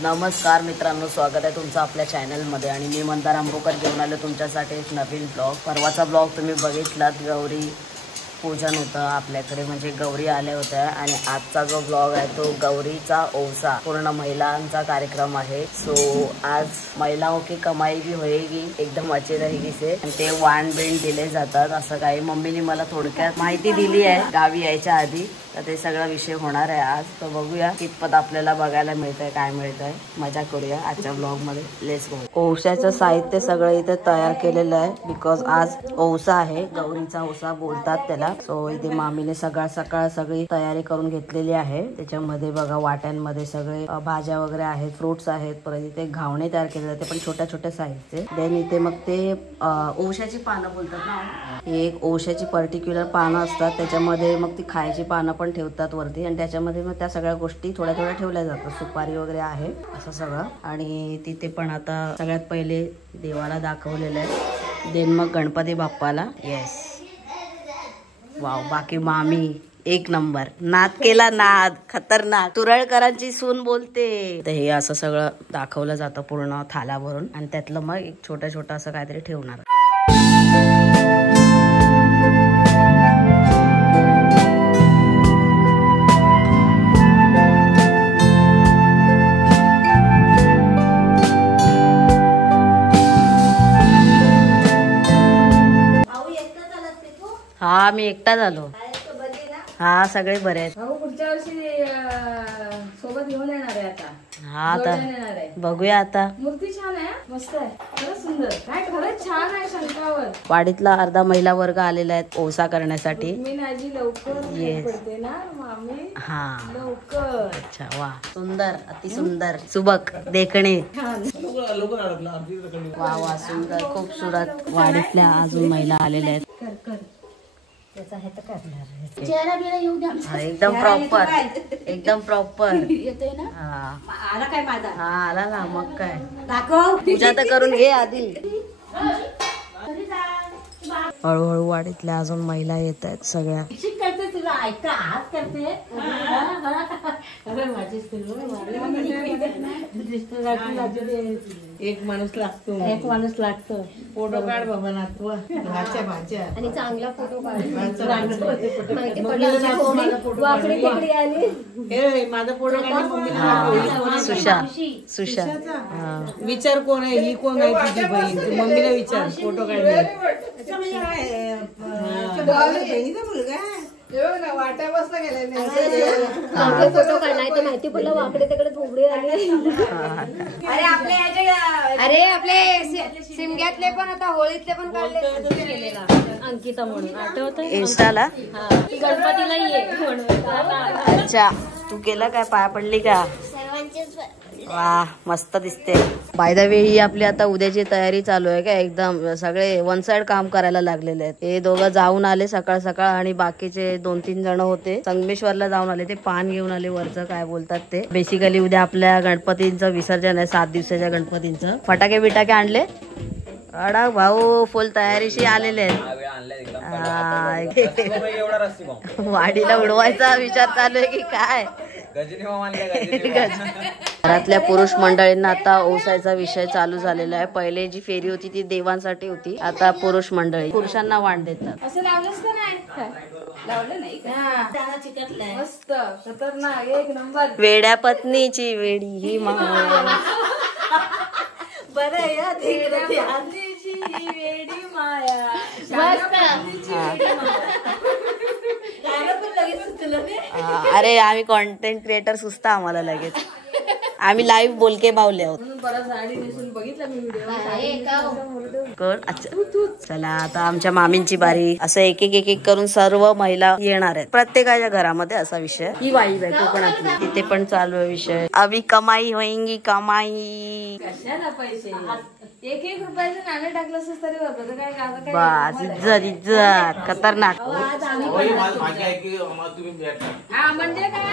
नमस्कार मित्रांनो, स्वागत आहे तुमचं आपल्या चॅनलमध्ये आणि मी मंदार आंबोकर घेऊन आलो तुमच्यासाठी एक नवीन ब्लॉग। परवाचा ब्लॉग तुम्ही बघितलात, गौरी पूजन होतं आपल्याकडे, म्हणजे गौरी आल्या होत्या। आणि आजचा जो ब्लॉग आहे तो गौरीचा ओवसा, पूर्ण महिलांचा कार्यक्रम आहे। सो आज महिलाओं की कमाई भी होएगी, एकदम अच्छे तरीके से। ते वाण बिण दिले जातात असं काही मम्मीने मला थोडक्यात माहिती दिली आहे गावी यायच्या आधी। तर ते सगळा विषय होणार आहे आज, तर बघूया कितपत आपल्याला बघायला मिळतंय, काय मिळतंय। मजा करूया आजच्या ब्लॉग मध्ये, लेट्स गो। ओवशाचं साहित्य सगळं इथे तयार केलेलं आहे, बिकॉज आज ओवसा आहे, गौरीचा ओवसा बोलतात त्याला। सो इथे मामीने सकाळ सगळी तयारी करून घेतलेली आहे। त्याच्यामध्ये बघा वाट्यांमध्ये सगळे भाज्या वगैरे आहेत, फ्रुट्स आहेत, परत इथे घावणे तयार केलेले आहेत, ते पण छोट्या छोट्या साईजचे। देन इथे मग ते ओवशाची पानं बोलतात ना, हे एक ओवशाची पर्टिक्युलर पानं असतात, त्याच्यामध्ये मग ती खायची पानं पण ठेवतात वरती, आणि त्याच्यामध्ये मग त्या सगळ्या गोष्टी थोड्या थोड्या ठेवल्या जातात, सुपारी वगैरे आहे असं सगळं। आणि तिथे पण आता सगळ्यात पहिले देवाला दाखवलेलं आहे, देन मग गणपती बाप्पाला। येस, वाव, बाकी मामी एक नंबर, नाद केला, नाद खतरनाक, तुरळकरांची सून बोलते। तर हे असं सगळं दाखवलं जातं पूर्ण थालावरून, आणि त्यातलं मग एक छोटं असं काहीतरी ठेवणार। हा, मी एकटा झालो। हा, सगळे बरे आहेत। पुढच्या वर्षी सोबत घेऊन येणार आहे आता। हा, आता बघूया। आता मूर्ती छान आहे, मस्त आहे, खरंच सुंदर, काय खरंच छान आहे। शंकावर वाडीतला अर्धा महिला वर्ग आलेला आहे ओवसा करण्यासाठी। मी नाजी लवकर पडते ना मामी, हा लवकर। अच्छा, वा, सुंदर, अति सुंदर, सुबक देखणे, वा वा, सुंदर, खूपसूरत। वाडीतल्या अजून महिला आलेल्या आहेत। त्याचा हे तर करणार, चेहरा बिरा येऊ द्या, एकदम प्रॉपर, एकदम प्रॉपर येतोय ना। हा, आला काय माझा? हा, आला ना, मग काय, दाखव, पूजा तर करून घे आधी। हळूहळू वाडीतल्या अजून महिला येत आहेत सगळ्या। शिक करते तुला, ऐका हात करते। अरे माझी एक माणूस लागतो, एक माणूस लागतो। फोटो काढ बाबा, नातू भाच्या आणि चांगला फोटो काढ, माहिती पडलं वाकडी टेकडी आली। हे माझा फोटो काढ, सुशा विचार कोण आहे, ही कोण आहे तुझी बहीण, तू मम्मीला विचार, फोटो काढले। फोटो काढलाय तर माहिती पडलं वाकडे तिकडे झोपडी आली। अरे आपले सिमग्यातले पण आता होळीतले पण काढले, अंकिता म्हणून आठवत इंस्टाला। गणपतीला ये म्हणून। अच्छा, तू केलं काय, पाया पडली का? वा, मस्त दिसते। बाय द वे, ही आपली आता उद्याची तयारी चालू आहे का, एकदम सगळे वन साइड काम करायला लागलेले आहेत। हे दोघं जाऊन आले सकाळ सकाळ, आणि बाकीचे 2-3 जण होते संगमेश्वरला जाऊन आले, ते पान घेऊन आले वरचं, काय बोलतात ते। बेसिकली उद्या आपल्या गणपतींचं विसर्जन आहे, 7 दिवसाच्या गणपतींचं। फटाके बिटाके आणले? अडा भाऊ फुल तयारीशी आलेले आहेत। वाडीला उडवायचा विचार चालू आहे की काय? घरातल्या पुरुष मंडळींना आता ओवसायचा विषय चालू झालेला आहे। पहिले जी फेरी होती ती देवांसाठी होती, आता पुरुष मंडळी पुरुषांना वाण देतात। असं लावलंच का नाही? लावलं नाही का? चिकटलंय, मस्त खतरनाक, एक नंबर। वेड्या पत्नीची वेडी ही माया, बरं या पत्नीची वेडी माया, अरे आम्ही कंटेंट क्रिएटर सुचता आम्हाला लगेच, आम्ही लाईव्ह बोलके बावले आहोत। बघितलं मी व्हिडिओ। अच्छा, चला आता आमच्या मामींची बारी। असं एक एक करून सर्व महिला येणार आहेत प्रत्येकाच्या घरामध्ये, असा विषय ही वाईब आहे कोकणातली। तिथे पण चालू आहे विषय, अभी कमाई होईंगी कमाई। कशाला पैसे, एक रुपयाचं नाणं टाकलं असं तरी होतं काय? बस, इज्जत इज्जत, खतरनाक,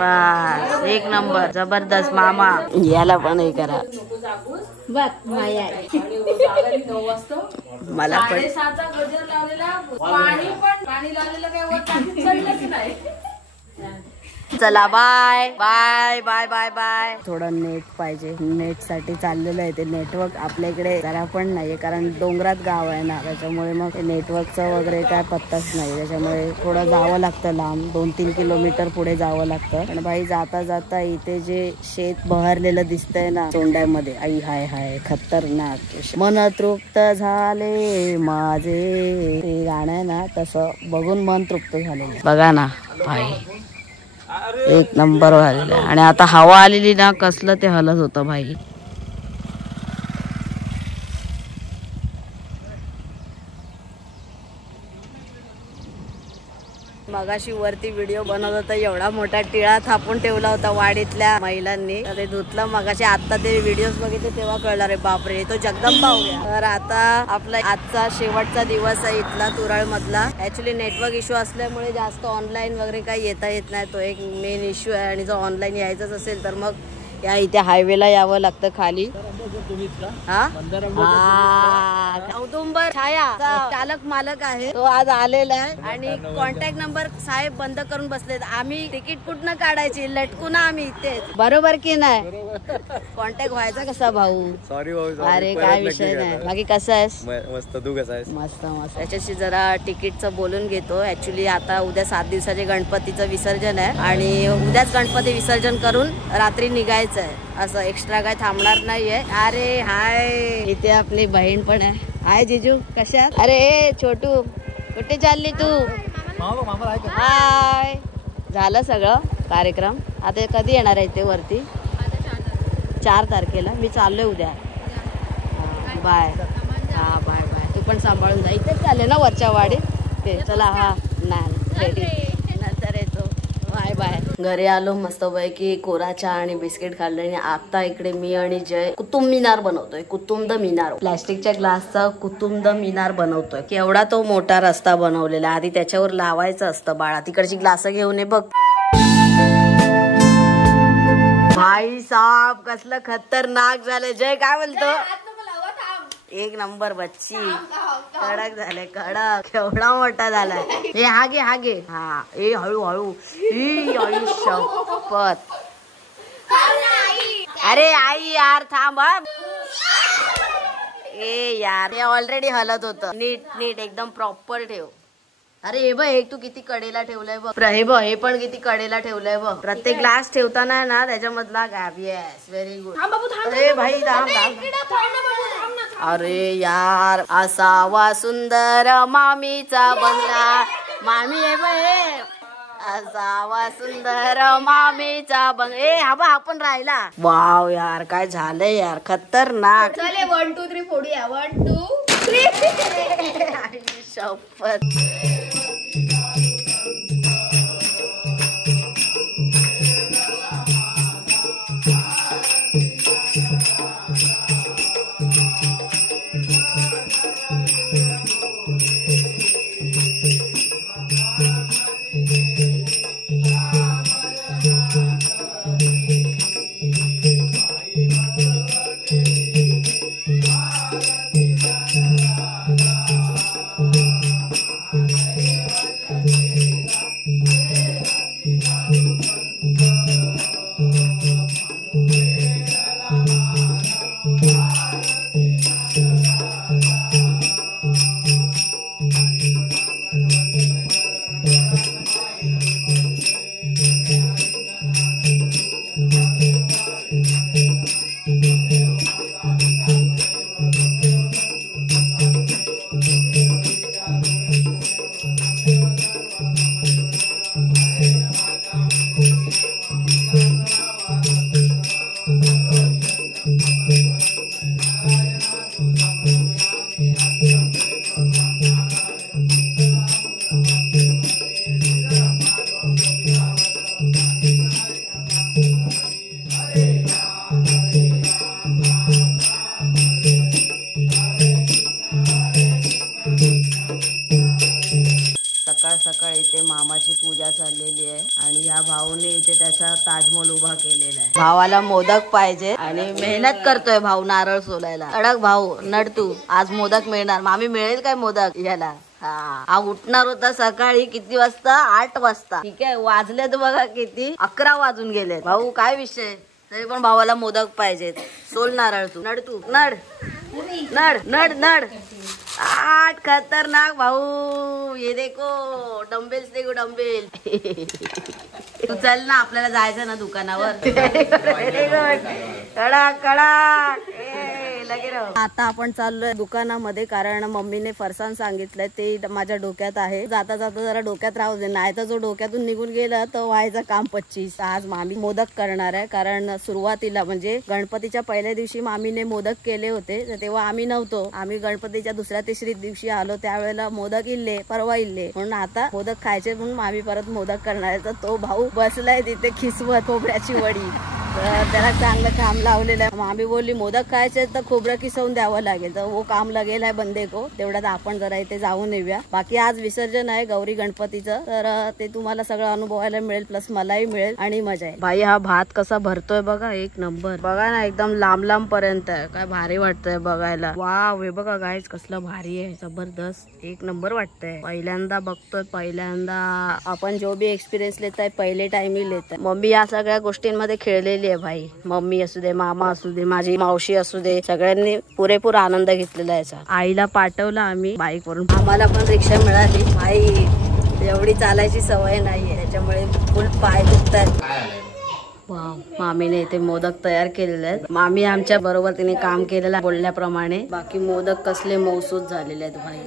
बस एक नंबर, जबरदस्त। मामा याला पण हे करा, बघ माया मला पण 7:30चा गजर लावलेला, पाणी लावलेलं काय वर टाकीत चढलंच नाही। चला bye bye bye bye bye. थोडं नेट पाहिजे, नेट साठी चाललेलं आहे ते. नेटवर्क आपल्या इकडे जरा पण नाहीये कारण डोंगरात गाव आहे ना, त्याच्यामुळे मग नेटवर्कचा वगैरे काय पत्ताच नाही. त्याच्यामुळे थोडं जावं लागतं लांब, 2-3 किलोमीटर पुढे जावं लागतं. पण भाई जाता जाता इथे जे शेत बहरलेलं दिसतंय ना तोंड्यामध्ये, आई हाय हाय खतरनाक. मन तृप्त झाले माझे, ते गाणं आहे ना तसं बघून मन तृप्त झालेलं. बघा ना भाई एक नंबर झालेला आहे. आणि आता हवा आलेली ना कसलं ते हलत होतं भाई. मगाशी वरती व्हिडिओ बनवत होता, एवढा मोठा टिळा थापून ठेवला होता वाडीतल्या महिलांनी. ते धुतलं मगाशी. आता ते व्हिडिओज बघितले तेव्हा कळणार आहे बापरे तो जगदंबा हो गया. तर आता आपला आजचा शेवटचा दिवस आहे इथला तुरळ मधला. ऍक्च्युली नेटवर्क इश्यू असल्यामुळे जास्त ऑनलाईन वगैरे काही येता येत नाही, तो एक मेन इश्यू आहे. आणि जर ऑनलाईन यायचंच असेल तर मग या इथे हायवेला यावं लागतं खाली. औदुंबर छाया चालक मालक आहे तो आज आलेला आहे. आणि कॉन्टॅक्ट नंबर साहेब बंद करून बसलेत. आम्ही तिकीट कुठनं काढायची, लटकू ना आम्ही इथेच. बरोबर की नाही? कॉन्टॅक्ट व्हायचा कसा भाऊ? सॉरी भाऊ. अरे काय विषय नाही. बाकी कसं आहेस? मस्त. तू कसा आहेस? मस्त मस्त. त्याच्याशी जरा तिकीटचं बोलून घेतो. ऍक्च्युली आता उद्या 7 दिवसाचे गणपतीचं विसर्जन आहे आणि उद्याच गणपती विसर्जन करून रात्री निघायचं आहे. असं एक्स्ट्रा काय थांबणार नाहीये. अरे हाय, इथे आपली बहीण पण आहे. हाय जिजू कशात? अरे छोटू कुठे चालली तू? हाय. झालं सगळं कार्यक्रम. आता कधी येणार आहे ते वरती? 4 तारखेला. मी चाललोय उद्या. बाय. हा बाय बाय. तू पण सांभाळून जा. इथेच चालले ना वरच्या वाडीत ते. चला हा नाही नंतर येतो. Bye bye. घरी आलो मस्तपैकी कोरा चहा आणि बिस्किट खाल्लं. आणि आता इकडे मी आणि जय कुतुब मिनार बनवतोय. कुतुब मिनार प्लॅस्टिकच्या ग्लासचा कुतुब मिनार बनवतोय. केवढा तो मोठा रस्ता बनवलेला. आधी त्याच्यावर लावायचं असतं बाळा. तिकडची ग्लास घेऊन ये बघ. भाई साहेब कसलं खतरनाक झालं. जय काय बोलतो? एक नंबर बच्ची. कडक झाले कडक. केवढा मोठा झालाय. हे हा घे हा. ए हळू हळू. आई शपथ. अरे आई यार थांब. ए यार हे ऑलरेडी हलत होत. नीट एकदम प्रॉपर ठेव. अरे हे बघ एक तू किती कडेला ठेवलंय बघ. हे बघ हे पण किती कडेला ठेवलंय बघ. प्रत्येक ग्लास ठेवताना ना त्याच्यामधला गॅप. Yes very good. अरे भाई थांब. अरे यार असावा सुंदर मामीचा बंगला. मामी आहे बघ. असावा सुंदर मामीचा बंगला. ए हा बघ आपण राहिला. वाव यार काय झालंय यार खतरनाक. 1 2 3 फोडूया. 1 2 3. शपथ. सकाळ इथे मामाची पूजा चाललेली आहे आणि या भाऊने इथे त्याचा ताजमहल उभा केलेला आहे. भावाला मोदक पाहिजे आणि मेहनत करतोय भाऊ नारळ सोलायला. कडक भाऊ नड तू. आज मोदक मिळणार. मामी मिळेल काय मोदक याला? हा उठणार होता सकाळी किती वाजता? 8 वाजता. ठीक आहे, वाजलेत बघा किती, 11 वाजून गेले. भाऊ काय विषय, तरी पण भावाला मोदक पाहिजेत. सोल नारळ तू नड, तू नड नड नड नड. 8 खतरनाक भाऊ. ये देखो डंबेल्स, देखो डंबेल. तू चल ना, आपल्याला जायचं ना दुकानावर. कडक कडक. लगे राव. आता आपण चाललोय दुकानामध्ये, कारण मम्मीने फरसाण सांगितलंय, ते माझ्या डोक्यात आहे. जाता जाता जरा डोक्यात राहू दे, नाही तर जो डोक्यातून निघून गेला तर व्हायचं काम 25. आज मामी मोदक करणार आहे, कारण सुरुवातीला म्हणजे गणपतीच्या पहिल्या दिवशी मामीने मोदक केले होते, तर तेव्हा आम्ही नव्हतो. आम्ही गणपतीच्या दुसऱ्या तिसरी दिवशी आलो, त्यावेळेला मोदक इल्ले, परवा इल्ले, म्हणून आता मोदक खायचे म्हणून मामी परत मोदक करणार आहे. तर तो भाऊ बसलाय तिथे खिसवत खोबऱ्याची वडी. त्याला चांगलं काम लावलेलं आहे. मामी बोलली मोदक खायचे तर खोबरं किसवून द्यावं लागेल, तर वो काम लगेल आहे बंदे को. तेवढ्यात आपण जरा इथे जाऊन येऊया. बाकी आज विसर्जन आहे गौरी गणपतीचं, तर ते तुम्हाला सगळं अनुभवायला मिळेल, प्लस मलाही मिळेल आणि मजा आहे. भाई हा भात कसा भरतोय बघा, एक नंबर. बघा ना, एकदम लांब लांब पर्यंत आहे. काय भारी वाटतंय बघायला. वाव, हे बघा गाईज कसलं भारी आहे, जबरदस्त, एक नंबर वाटतंय. पहिल्यांदा बघतोय, पहिल्यांदा आपण जो बी एक्सपिरियन्स लेत आहे पहिले टाइम ही लेत आहे. मम्मी या सगळ्या गोष्टींमध्ये खेळलेली आहे भाई. मम्मी असू दे, मामा असू दे, माझी मावशी असू दे, सगळ्यांनी पुरेपूर आनंद घेतलेला याचा. आईला पाठवलं आम्ही बाईक वरून, आम्हाला पण रिक्षा मिळाली. भाई एवढी चालायची सवय नाहीये, त्याच्यामुळे फुल पाय दुखतात. मामीने इथे मोदक तयार केलेले आहेत. मामी आमच्या बरोबर तिने काम केलेलं बोलल्याप्रमाणे. बाकी मोदक कसले मौसूद झालेले आहेत भाई.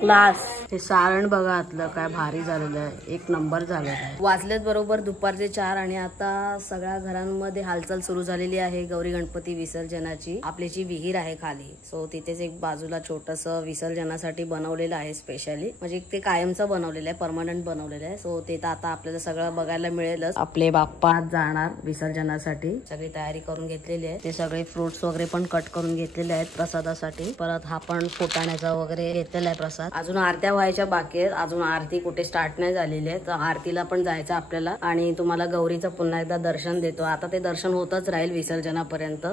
क्लास. हे सारण बघा आतलं काय भारी झालेलं आहे, एक नंबर झालेलं आहे. वाजलेत बरोबर दुपारचे 4 आणि आता सगळ्या घरांमध्ये हालचाल सुरू झालेली आहे गौरी गणपती विसर्जनाची. आपली जी विहीर आहे खाली, सो तिथेच एक बाजूला छोटस विसर्जनासाठी बनवलेलं आहे स्पेशली. म्हणजे ते कायमचं बनवलेलं आहे, परमनंट बनवलेलं आहे. सो ते तर आता आपल्याला सगळं बघायला मिळेलच. आपले बाप्पा जाणार विसर्जनासाठी, सगळी तयारी करून घेतलेली आहे. ते सगळे फ्रुट्स वगैरे पण कट करून घेतलेले आहेत प्रसादासाठी. परत हा पण फुटाण्याचा वगैरे घेतलेला आहे प्रसाद. अजून आरत्या व्हायच्या बाकी आहेत, अजून आरती कुठे स्टार्ट नाही झालेली आहे, तर आरतीला पण जायचं आपल्याला. आणि तुम्हाला गौरीचं पुन्हा एकदा दर्शन देतो. आता ते दर्शन होतच राहील विसर्जनापर्यंत.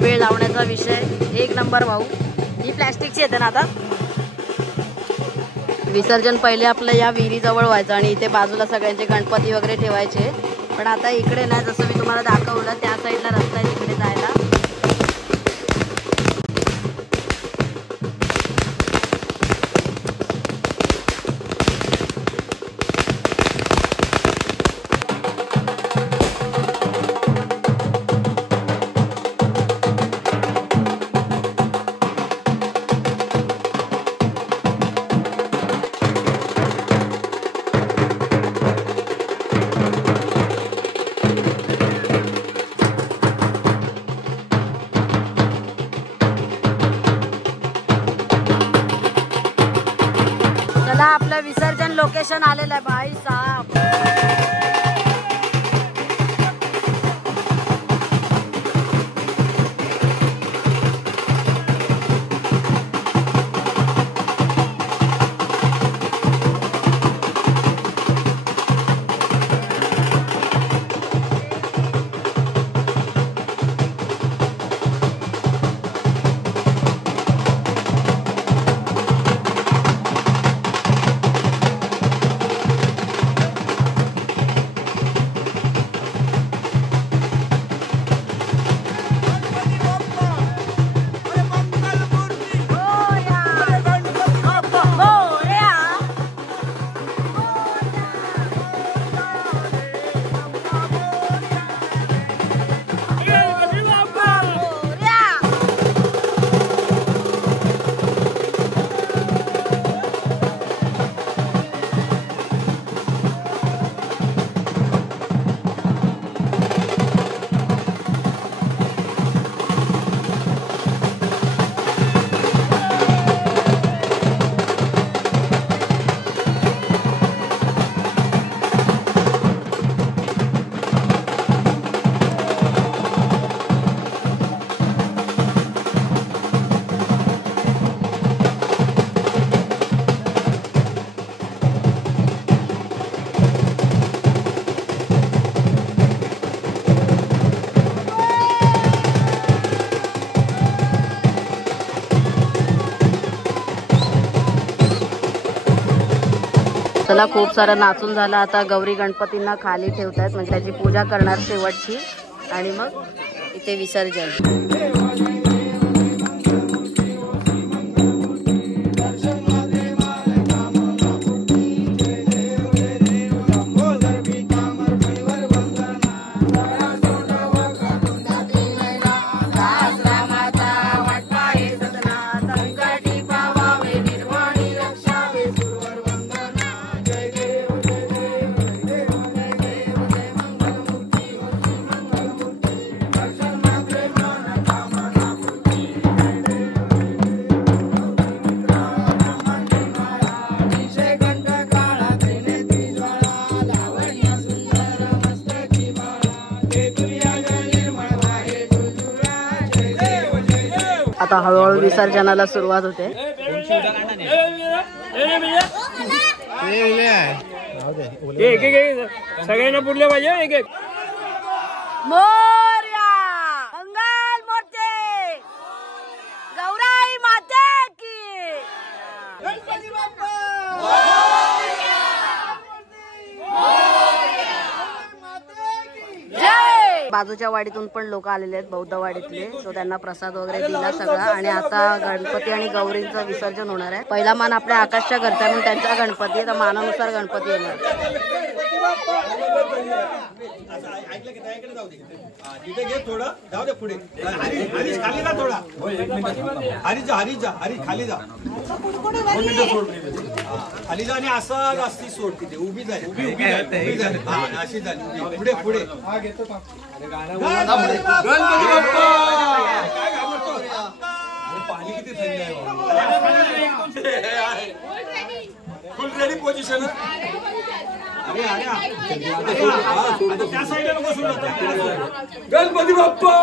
वेळ लावण्याचा विषय एक नंबर भाऊ. ही प्लॅस्टिकची येते ना. आता विसर्जन पहिले आपलं या विहिरीजवळ व्हायचं आणि इथे बाजूला सगळ्यांचे गणपती वगैरे ठेवायचे, पण आता इकडे नाही. जसं मी तुम्हाला दाखवलं त्या साईडला रस्ता आहे तिकडे जायला. आपलं विसर्जन लोकेशन आलेलं आहे भाई साहब. चला खूप सारं नाचून झालं, आता गौरी गणपतींना खाली ठेवतात म्हणजे त्याची पूजा करणार शेवटची आणि मग इथे विसर्जन. आता हळूहळू विसर्जनाला सुरुवात होते. सगळ्यांना पुरले पाहिजे एक एक. मोरया मंगल मूर्ती गौराई माते की गणपती बाप्पा. बाजूच्या वाडीतून पण लोक आलेले आहेत बौद्धवाडीतले, सो त्यांना प्रसाद वगैरे दिला सगळा. आणि आता गणपती आणि गौरींचं विसर्जन होणार आहे. पहिला मान आपल्या आकाशच्या घरचा म्हणून त्यांचा गणपती आहे, तर मानानुसार गणपती येणार. खाली जा आणि असं जास्ती सोड तिथे उभी झाली अशी झाली पुढे पुढे. गणपती बाप्पा पाणी किती थंड आहे. फुल रेडी पोझिशन. अरे त्या साईडला नको सोडलं. गणपती बाप्पा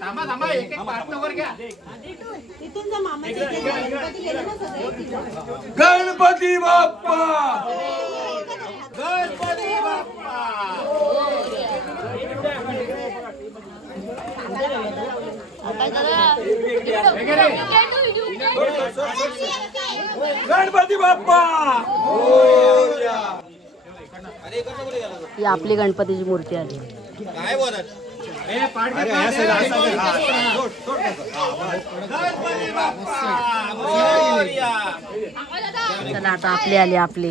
थांबा थांबा एक एक पार्टवर घ्या. गणपती बाप्पा गणपती बाप्पा. गणपती बाप्पा. ही आपली गणपतीची मूर्ती आली. काय बोलत. चला आता आपली आली आपली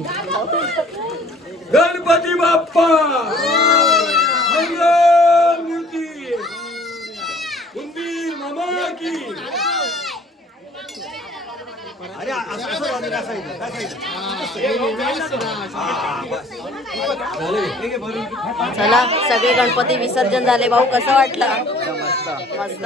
गणपती बाप्पा मूर्ती उंदीर मामा की. अरे चला सगळे गणपती विसर्जन झाले. भाऊ कसं वाटलं? मस्त.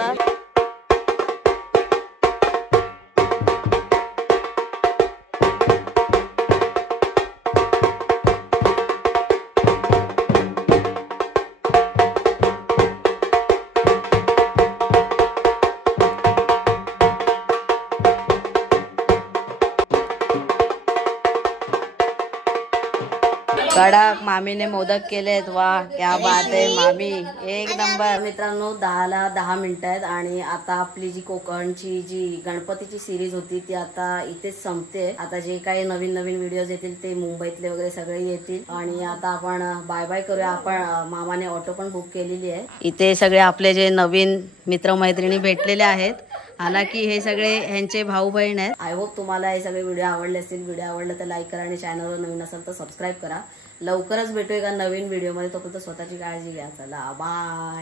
कडक मामीने मोदक केलेत. वा क्या बात आहे मामी, एक नंबर. मित्रांनो 10 मिनिटं आहेत आणि आता आपली जी कोकणची जी गणपतीची सिरीज होती ती आता इथेच संपते. आता जे काही नवीन नवीन व्हिडिओज येतील ते मुंबईतले वगैरे सगळे येतील. आणि आता आपण बाय बाय करूया. आपण मामाने ऑटो पण बुक केलेली आहे. इथे सगळे आपले जे नवीन मित्रमैत्रिणी भेटलेले आहेत. हालाकी हे सगळे ह्यांचे भाऊ बहीण आहेत. आय होप तुम्हाला हे सगळे व्हिडिओ आवडले असतील. व्हिडिओ आवडला तर लाईक करा आणि चॅनलवर नवीन असेल तर सबस्क्राईब करा. लवकरच भेटूया एका नवीन व्हिडिओमध्ये. तोपर्यंत स्वतःची काळजी घ्या. चला बाय.